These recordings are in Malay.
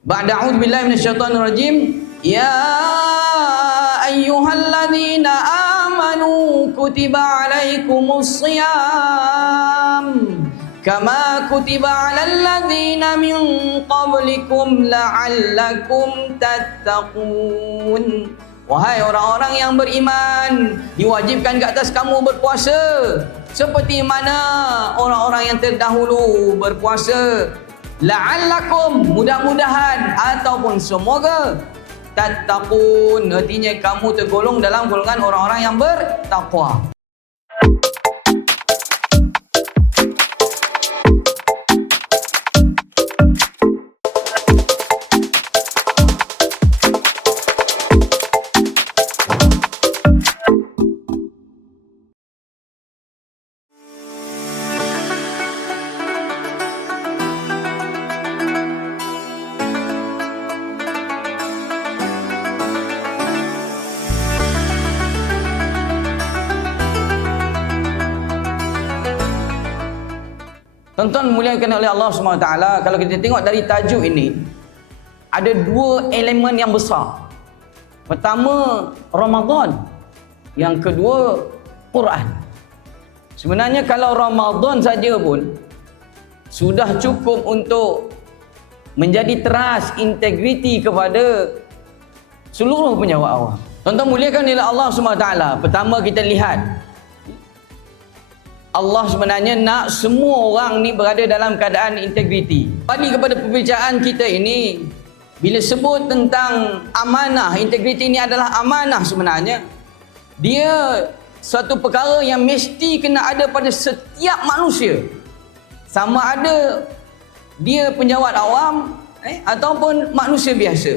Ba'da a'udzubillahi minasyaitonir rajim. Ya ayyuhalladzina amanu kutiba alaikumus shiyam kama kutiba alal ladzina min qablikum la'allakum tattaqun. Wahai orang-orang yang beriman, diwajibkan ke atas kamu berpuasa seperti mana orang-orang yang terdahulu berpuasa. La'allakum, mudah-mudahan ataupun semoga, tattaqun, artinya kamu tergolong dalam golongan orang-orang yang bertakwa. Tuan-tuan muliakan oleh Allah SWT, kalau kita tengok dari tajuk ini, ada dua elemen yang besar. Pertama, Ramadan. Yang kedua, Quran. Sebenarnya kalau Ramadan saja pun sudah cukup untuk menjadi teras integriti kepada seluruh penjawat awam. Tuan-tuan muliakan oleh Allah SWT, pertama kita lihat, Allah sebenarnya nak semua orang ni berada dalam keadaan integriti. Bagi kepada pembicaraan kita ini, bila sebut tentang amanah, integriti ini adalah amanah sebenarnya. Dia suatu perkara yang mesti kena ada pada setiap manusia. Sama ada dia penjawat awam ataupun manusia biasa.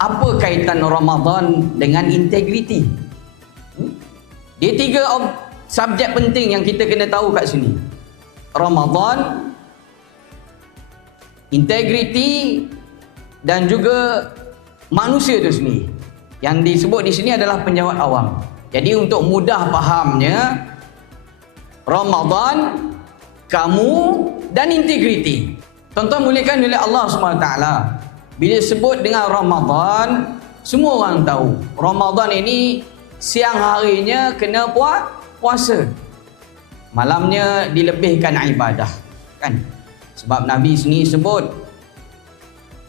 Apa kaitan Ramadan dengan integriti? Dia tiga subjek penting yang kita kena tahu kat sini. Ramadan, integriti dan juga manusia itu sendiri. Yang disebut di sini adalah penjawat awam. Jadi untuk mudah fahamnya, Ramadan, kamu dan integriti. Tuan-tuan muliakan oleh Allah SWT. Bila sebut dengan Ramadan, semua orang tahu Ramadan ini siang harinya kena puasa, malamnya dilebihkan ibadah, kan? Sebab Nabi sendiri sebut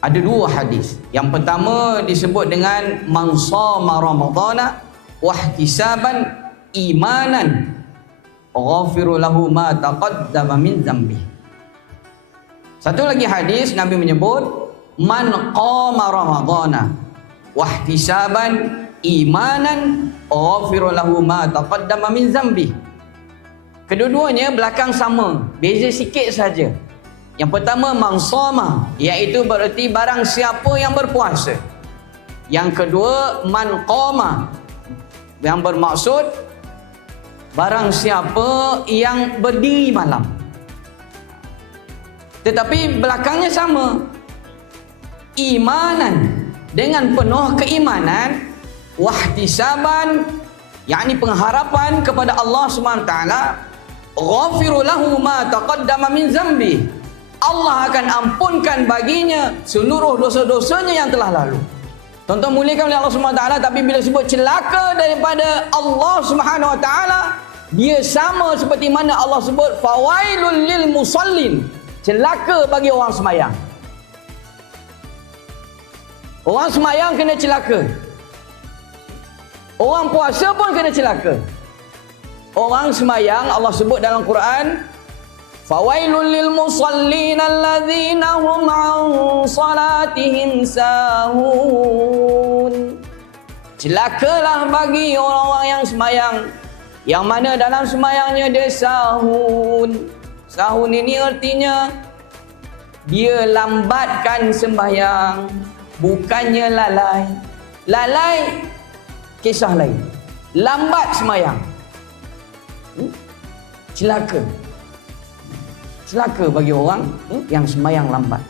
ada dua hadis. Yang pertama disebut dengan man shama ramadhana wahtisaban imanan ghafiru lahu ma taqaddama min dzambi. Satu lagi hadis Nabi menyebut man qama ramadhana wahtisaban imanan ghafiru lahu ma taqaddama min zambi. Kedua-duanya belakang sama, beza sikit saja. Yang pertama man shama, iaitu bererti barang siapa yang berpuasa. Yang kedua man qama, yang bermaksud barang siapa yang berdiri malam. Tetapi belakangnya sama. Imanan, dengan penuh keimanan, wahtisaban, yakni pengharapan kepada Allah SWT, ghafiru lahu ma taqaddama min zambi, Allah akan ampunkan baginya seluruh dosa-dosanya yang telah lalu. Tuan-tuan muliakan oleh Allah SWT, tapi bila sebut celaka daripada Allah SWT, dia sama seperti mana Allah sebut fawailul lil musallin, celaka bagi orang semayang. Orang semayang kena celaka, orang puasa pun kena celaka. Orang semayang, Allah sebut dalam Quran, fawailul lil musallin alladzina hum an salatihim sahun. Celakalah bagi orang-orang yang semayang, yang mana dalam semayangnya dia sahun. Sahun ini artinya dia lambatkan sembahyang, bukannya lalai. Lalai kisah lain, lambat semayang, celaka. Celaka bagi orang yang semayang lambat.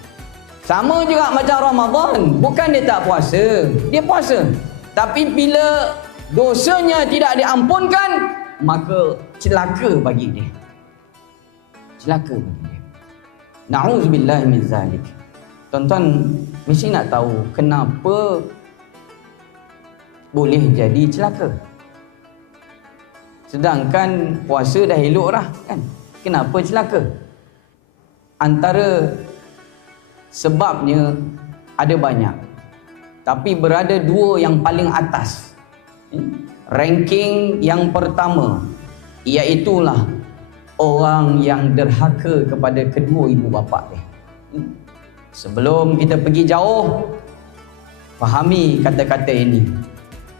Sama juga macam Ramadan, bukan dia tak puasa, dia puasa, tapi bila dosanya tidak diampunkan, maka celaka bagi dia. Celaka bagi dia. Na'udzubillah min zalik. Tuan-tuan mesti nak tahu kenapa boleh jadi celaka. Sedangkan puasa dah elok dah kan. Kenapa celaka? Antara sebabnya ada banyak. Tapi berada dua yang paling atas. Ranking yang pertama iaitulah orang yang derhaka kepada kedua ibu bapa dia. Sebelum kita pergi jauh, fahami kata-kata ini.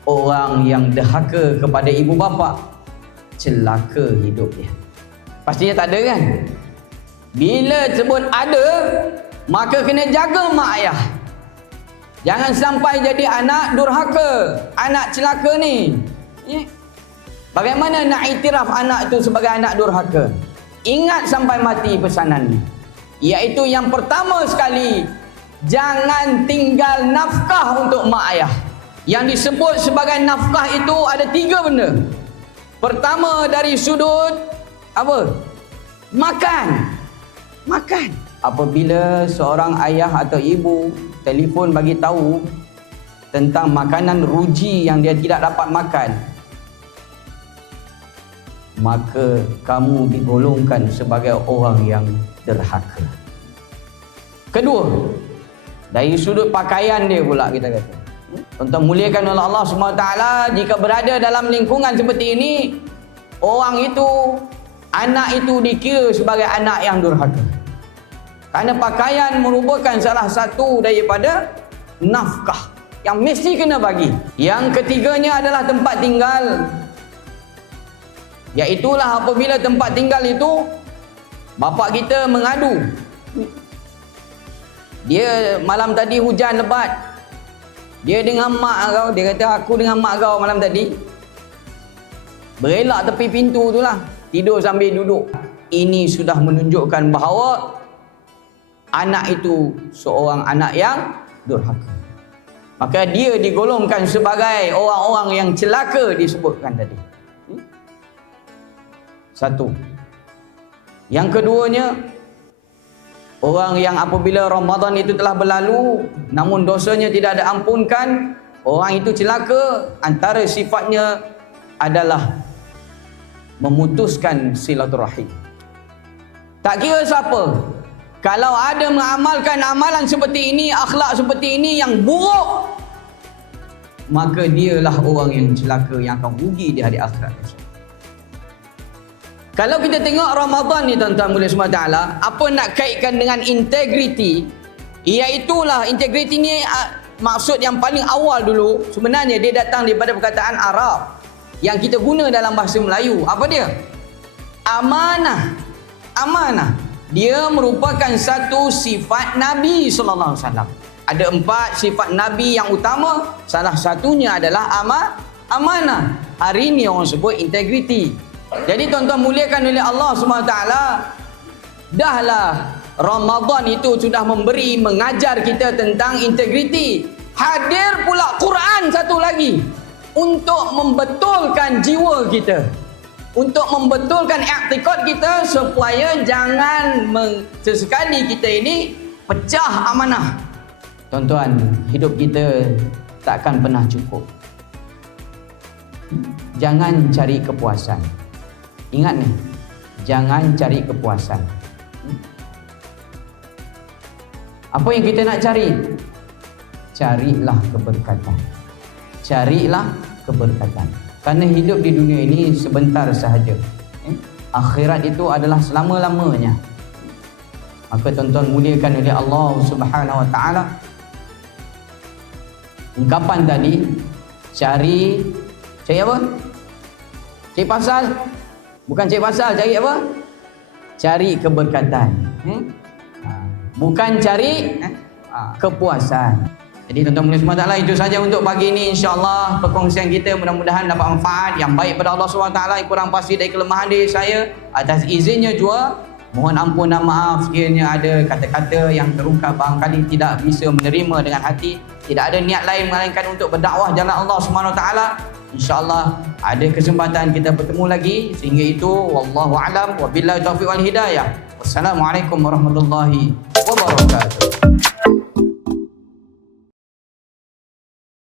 Orang yang derhaka kepada ibu bapa, celaka hidup dia. Pastinya tak ada kan? Bila sebut ada, maka kena jaga mak ayah. Jangan sampai jadi anak durhaka, anak celaka ni. Bagaimana nak iktiraf anak itu sebagai anak durhaka? Ingat sampai mati pesanan ni. Iaitu yang pertama sekali, jangan tinggal nafkah untuk mak ayah. Yang disebut sebagai nafkah itu ada 3 benda. Pertama dari sudut apa? Makan. Apabila seorang ayah atau ibu telefon bagi tahu tentang makanan ruji yang dia tidak dapat makan, maka kamu digolongkan sebagai orang yang derhaka. Kedua, dari sudut pakaian dia pula kita kata. Tuan-tuan muliakan oleh Allah SWT, jika berada dalam lingkungan seperti ini, orang itu, anak itu dikira sebagai anak yang durhaka. Kerana pakaian merupakan salah satu daripada nafkah yang mesti kena bagi. Yang ketiganya adalah tempat tinggal. Iaitulah apabila tempat tinggal itu bapa kita mengadu. Dia malam tadi hujan lebat. Dia dengan mak kau, dia kata aku dengan mak kau malam tadi berelak tepi pintu tu lah, tidur sambil duduk. Ini sudah menunjukkan bahawa anak itu seorang anak yang durhaka. Maka dia digolongkan sebagai orang-orang yang celaka disebutkan tadi. Satu. Yang keduanya, orang yang apabila Ramadan itu telah berlalu namun dosanya tidak ada ampunkan, orang itu celaka. Antara sifatnya adalah memutuskan silaturahim. Tak kira siapa, kalau ada mengamalkan amalan seperti ini, akhlak seperti ini yang buruk, maka dialah orang yang celaka, yang akan rugi di hari akhirat. Kalau kita tengok Ramadan ni tuan-tuan boleh SWT, apa nak kaitkan dengan integriti? Iaitulah integriti ni maksud yang paling awal dulu. Sebenarnya dia datang daripada perkataan Arab yang kita guna dalam bahasa Melayu. Apa dia? Amanah. Amanah. Dia merupakan satu sifat Nabi SAW. Ada 4 sifat Nabi yang utama. Salah satunya adalah amanah. Hari ini orang sebut integriti. Jadi tuan-tuan muliakan oleh Allah SWT, dahlah Ramadan itu sudah mengajar kita tentang integriti. Hadir pula Quran satu lagi untuk membetulkan jiwa kita, untuk membetulkan i'tiqad kita supaya jangan sesekali kita ini pecah amanah. Tuan-tuan, hidup kita takkan pernah cukup. Jangan cari kepuasan. Ingat ni, jangan cari kepuasan. Apa yang kita nak cari? Carilah keberkatan. Carilah keberkatan. Kerana hidup di dunia ini sebentar sahaja. Akhirat itu adalah selama-lamanya. Maka tuan-tuan muliakan oleh Allah Subhanahu Wa Taala. Ungkapan tadi, cari apa? Cari pasal. Bukan cari pasal, cari apa? Cari keberkatan. Bukan cari kepuasan. Jadi tuan-tuan mulia semua, itu saja untuk pagi ini. InsyaAllah perkongsian kita mudah-mudahan dapat manfaat yang baik pada Allah SWT. Yang kurang pasti dari kelemahan diri saya, atas izinnya juga mohon ampun dan maaf sekiranya ada kata-kata yang terungkap barangkali tidak bisa menerima dengan hati. Tidak ada niat lain melainkan untuk berdakwah jalan Allah SWT. InsyaAllah ada kesempatan kita bertemu lagi. Sehingga itu, wallahu a'lam wa billahi taufiq wal hidayah. Wassalamualaikum warahmatullahi wabarakatuh.